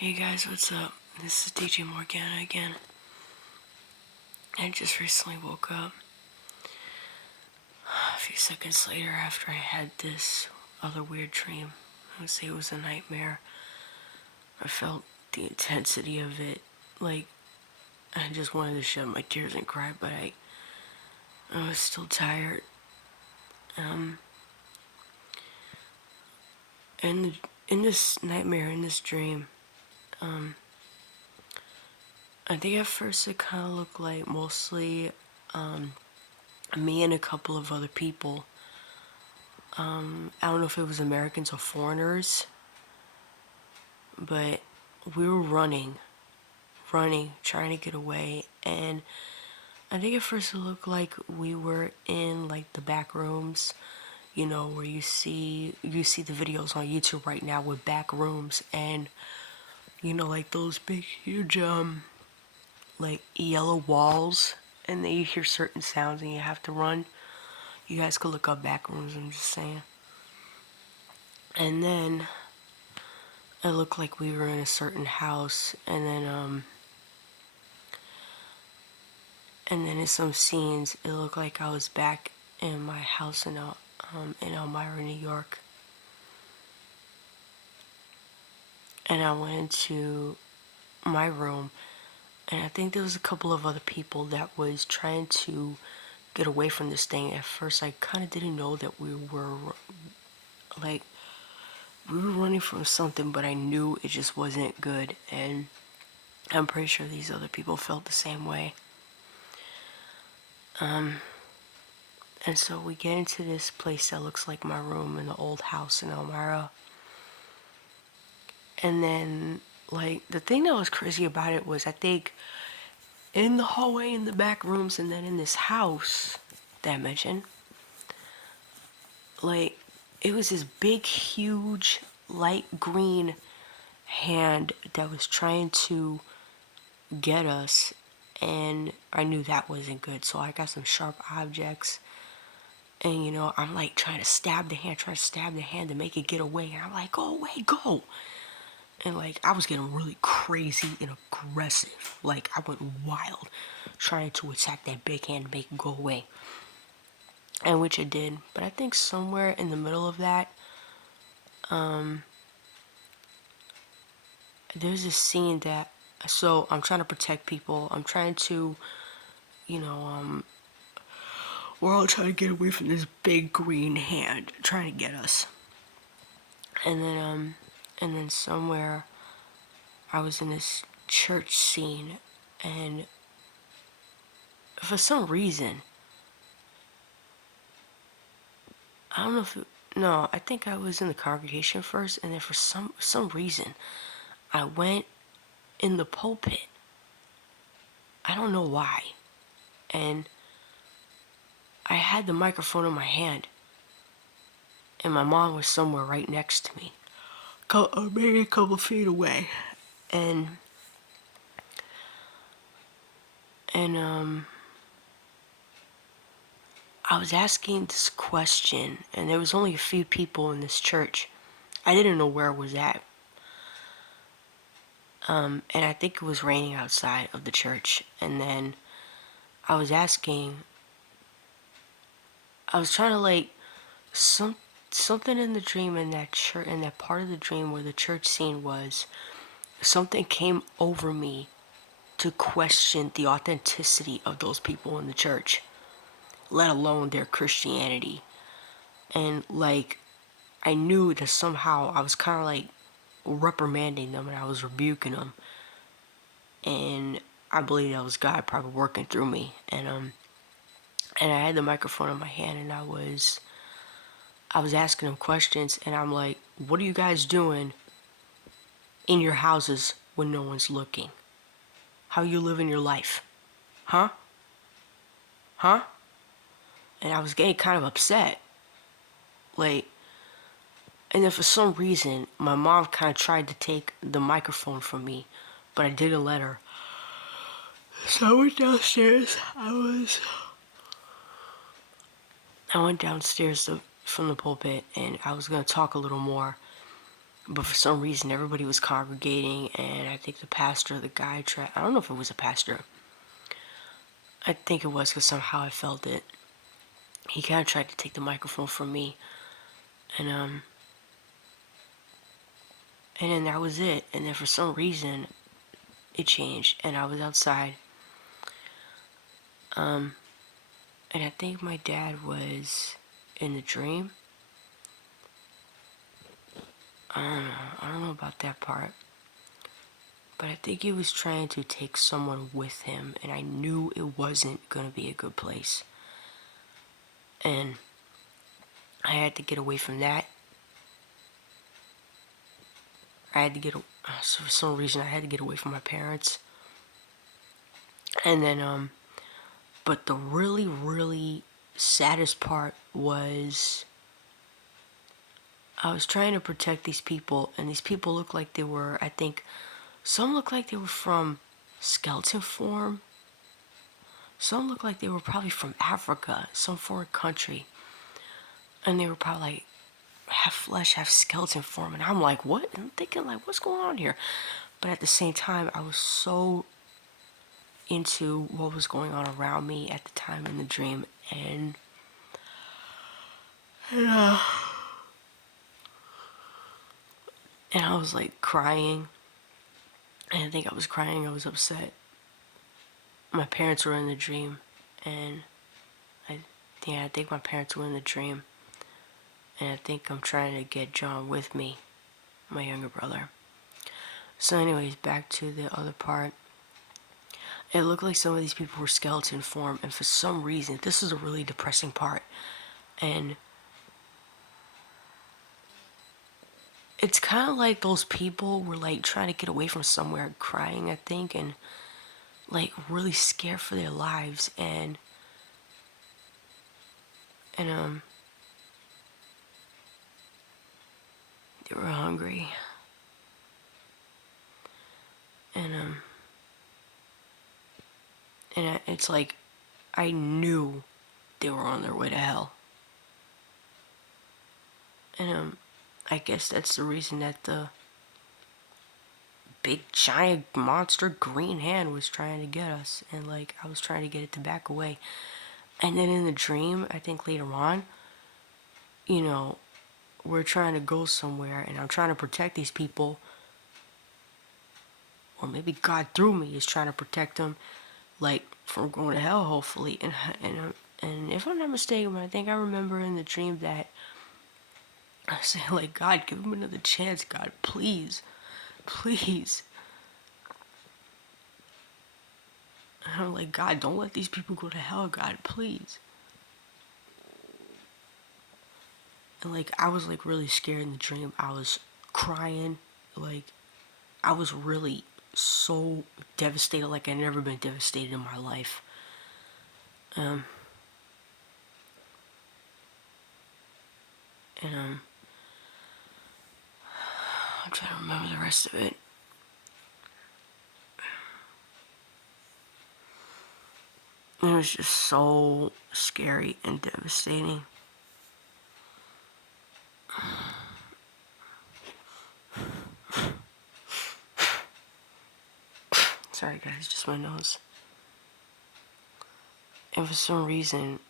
Hey guys, what's up? This is DJ Morgana again. I just recently woke up a few seconds later after I had this other weird dream. I would say it was a nightmare. I felt the intensity of it. Like, I just wanted to shed my tears and cry, but I was still tired. Um, and in this nightmare, in this dream, I think at first it kind of looked like mostly me and a couple of other people. I don't know if it was Americans or foreigners, but we were running, trying to get away. And I think at first it looked like we were in like the back rooms, you know, where you see the videos on YouTube right now with back rooms, and you know, like those big huge like yellow walls, and then you hear certain sounds and you have to run. You guys could look up back rooms, I'm just saying. And then it looked like we were in a certain house, and then in some scenes it looked like I was back in my house in Elmira, New York. And I went into my room, and I think there was a couple of other people that was trying to get away from this thing. At first I kind of didn't know that like we were running from something, but I knew it just wasn't good, and I'm pretty sure these other people felt the same way. And so we get into this place that looks like my room in the old house in Elmira. And then, like, the thing that was crazy about it was, I think, in the hallway, in the back rooms, and then in this house that I mentioned, like, it was this big, huge, light green hand that was trying to get us. And I knew that wasn't good, so I got some sharp objects. And, you know, I'm like trying to stab the hand to make it get away. And I'm like, go away, go. And like, I was getting really crazy and aggressive. Like, I went wild trying to attack that big hand to make it go away. And which it did. But I think somewhere in the middle of that, there's a scene that, so I'm trying to protect people. I'm trying to, you know, we're all trying to get away from this big green hand trying to get us. And then somewhere I was in this church scene, and for some reason, I don't know if it, no, I think I was in the congregation first, and then for some reason, I went in the pulpit. I don't know why. And I had the microphone in my hand, and my mom was somewhere right next to me, maybe a couple feet away. And and I was asking this question, and there was only a few people in this church. I didn't know where it was at. And I think it was raining outside of the church. And then I was asking, I was trying to like, something in the dream, in that church, in that part of the dream where the church scene was, something came over me to question the authenticity of those people in the church, let alone their Christianity. And like, I knew that somehow I was kind of like reprimanding them, and I was rebuking them. And I believe that was God probably working through me. And I had the microphone in my hand, and I was asking them questions, and I'm like, what are you guys doing in your houses when no one's looking? How you living your life? Huh? Huh? And I was getting kind of upset. Like, and then for some reason, my mom kind of tried to take the microphone from me, but I didn't let her. So I went downstairs. I went downstairs from the pulpit, and I was gonna talk a little more. But for some reason, everybody was congregating, and I think the pastor, the guy tried. I don't know if it was a pastor. I think it was because somehow I felt it. He kind of tried to take the microphone from me, and and then that was it. And then for some reason, it changed, and I was outside. And I think my dad was in the dream. I don't know about that part. But I think he was trying to take someone with him, and I knew it wasn't going to be a good place. And I had to get away from that. I had to get, so for some reason, I had to get away from my parents. And then, but the really, really saddest part was I was trying to protect these people, and these people looked like they were, I think, some looked like they were from skeleton form. Some looked like they were probably from Africa, some foreign country. And they were probably like half flesh, half skeleton form. And I'm like, what? And I'm thinking, like, what's going on here? But at the same time, I was so into what was going on around me at the time in the dream. And I was like crying. And I think I was crying, I was upset. My parents were in the dream. And I think my parents were in the dream. And I think I'm trying to get John with me, my younger brother. So anyways, back to the other part. It looked like some of these people were skeleton form, and for some reason, this is a really depressing part. And it's kind of like those people were like trying to get away from somewhere, crying, I think, and like really scared for their lives. And they were hungry. And it's like I knew they were on their way to hell. And I guess that's the reason that the big giant monster green hand was trying to get us, and like I was trying to get it to back away. And then in the dream, I think later on, you know, we're trying to go somewhere, and I'm trying to protect these people, or maybe God through me is trying to protect them, like from going to hell, hopefully. And if I'm not mistaken, I think I remember in the dream that I say like, God, give him another chance, God, please, please. And I'm like, God, don't let these people go to hell, God, please. And like I was like really scared in the dream. I was crying, like I was really so devastated, like I'd never been devastated in my life. Um, and I'm trying to remember the rest of it. It was just so scary and devastating. Sorry guys, just my nose. And for some reason,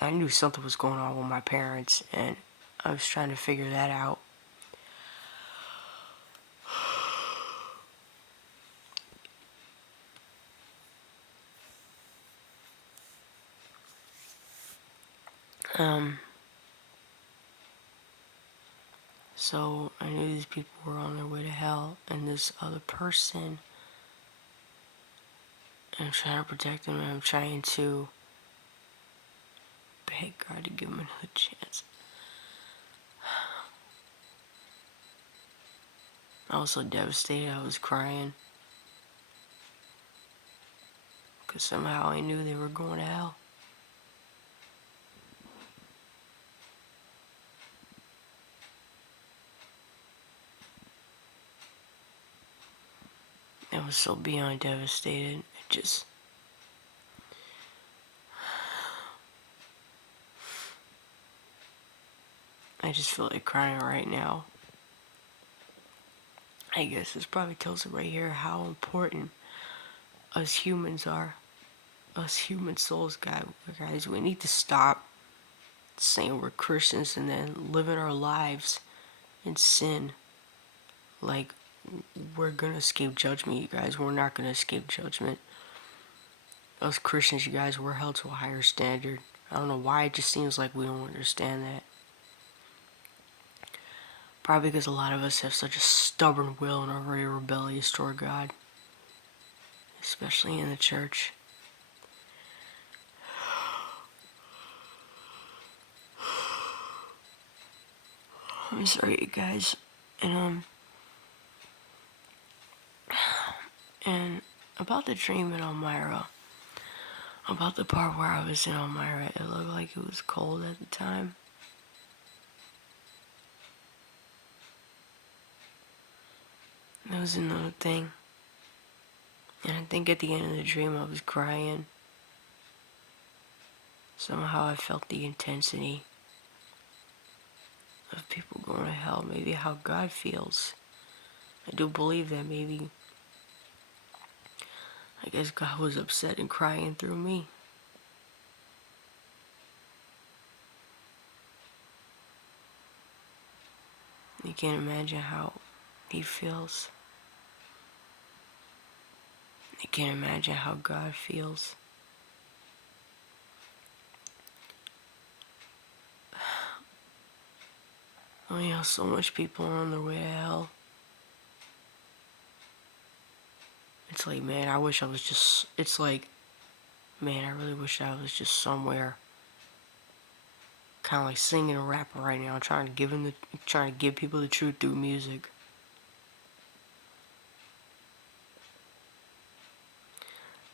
I knew something was going on with my parents, and I was trying to figure that out. So I knew these people were on their way to hell, and this other person, and I'm trying to protect them, and I'm trying to beg God to give them another chance. I was so devastated, I was crying. Because somehow I knew they were going to hell. I was so beyond devastated. I just feel like crying right now. I guess this probably tells it right here how important us humans are. Us human souls, guys. We need to stop saying we're Christians and then living our lives in sin. Like, we're gonna escape judgment, you guys. We're not gonna escape judgment. Us Christians, you guys, we're held to a higher standard. I don't know why it just seems like we don't understand that. Probably because a lot of us have such a stubborn will and are very rebellious toward God, especially in the church. I'm sorry, you guys. And about the dream in Elmira, about the part where I was in Elmira, it looked like it was cold at the time. That was another thing. And I think at the end of the dream I was crying. Somehow I felt the intensity of people going to hell. Maybe how God feels. I do believe that maybe, I guess God was upset and crying through me. You can't imagine how he feels. I can't imagine how God feels. Oh yeah, so much people are on their way to hell. It's like, man, I wish I was just, it's like, man, I really wish I was just somewhere kind of like singing a rapper right now, trying to give people the truth through music.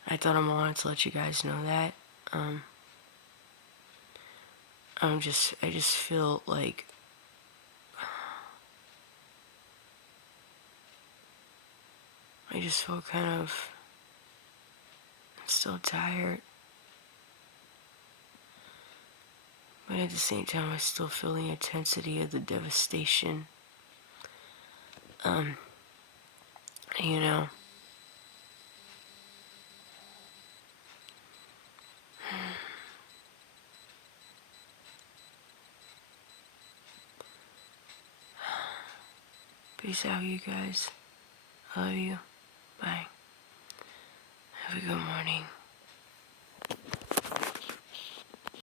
I thought I wanted to let you guys know that. I just feel like I just feel kind of still tired, but at the same time I still feel the intensity of the devastation. You know, peace out, you guys. I love you. Bye. Have a good morning.